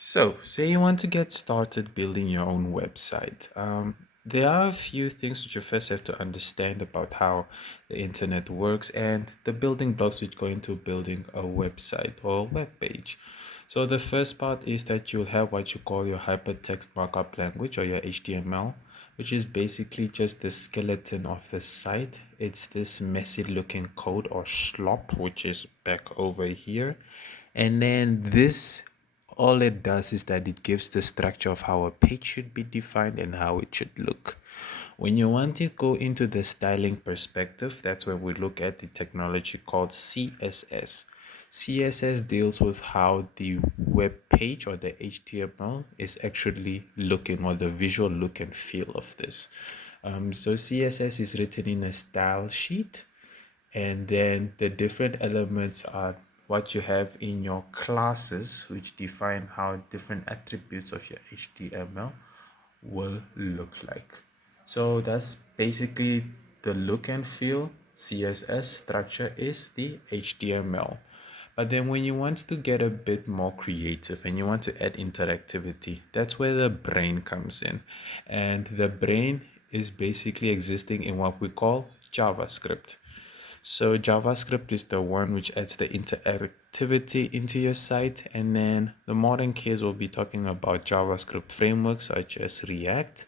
So, say you want to get started building your own website. There are a few things which you first have to understand about how the internet works and the building blocks which go into building a website or a web page. So, the first part is that you'll have what you call your hypertext markup language or your HTML, which is basically just the skeleton of the site. It's this messy looking code or slop, which is back over here. And then this all it does is that it gives the structure of how a page should be defined and how it should look. When you want to go into the styling perspective, that's where we look at the technology called CSS. CSS deals with how the web page or the HTML is actually looking, or the visual look and feel of this. So CSS is written in a style sheet, and then the different elements are what you have in your classes, which define how different attributes of your HTML will look like. So that's basically the look and feel. CSS structure is the HTML. But then when you want to get a bit more creative and you want to add interactivity, that's where the brain comes in. And the brain is basically existing in what we call JavaScript. So JavaScript is the one which adds the interactivity into your site. And then the modern case will be talking about JavaScript frameworks such as React,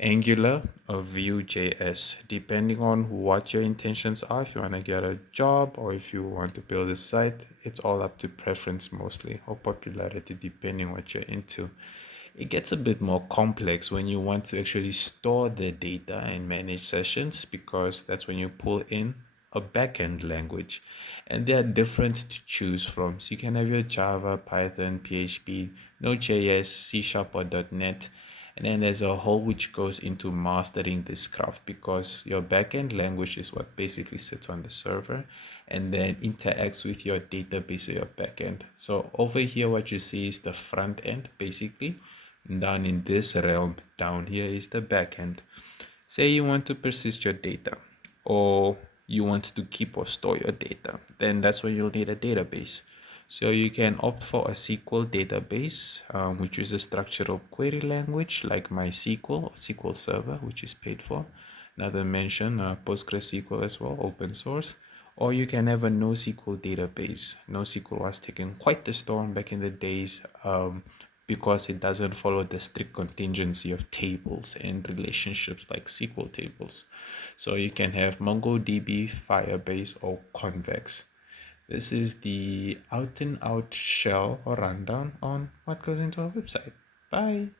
Angular, or Vue.js, depending on what your intentions are. If you want to get a job or if you want to build a site, it's all up to preference mostly, or popularity, depending what you're into. It gets a bit more complex when you want to actually store the data and manage sessions, because that's when you pull in a backend language, and they are different to choose from. So you can have your Java, Python, PHP, Node.js, C Sharp, or .NET. And then there's a whole which goes into mastering this craft, because your backend language is what basically sits on the server and then interacts with your database or your backend. So over here, what you see is the front end basically. Down in this realm, down here is the backend. Say you want to persist your data, or you want to keep or store your data, then that's when you'll need a database. So you can opt for a SQL database, which is a structural query language like MySQL or SQL Server, which is paid for. Another mention, PostgreSQL as well, open source. Or you can have a NoSQL database. NoSQL was taking quite the storm back in the days, because it doesn't follow the strict contingency of tables and relationships like SQL tables. So you can have MongoDB, Firebase, or Convex. This is the out and out shell or rundown on what goes into our website. Bye.